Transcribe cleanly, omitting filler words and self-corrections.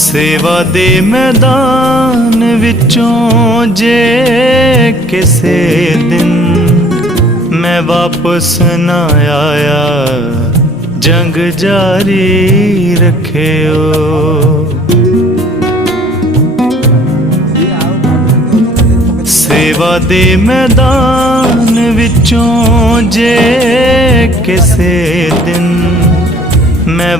सेवा दे मैदान विचों जे किसे दिन मैं वापस ना आया, जंग जारी रखियो। सेवा दे मैदान विचों जे किसे दिन मैं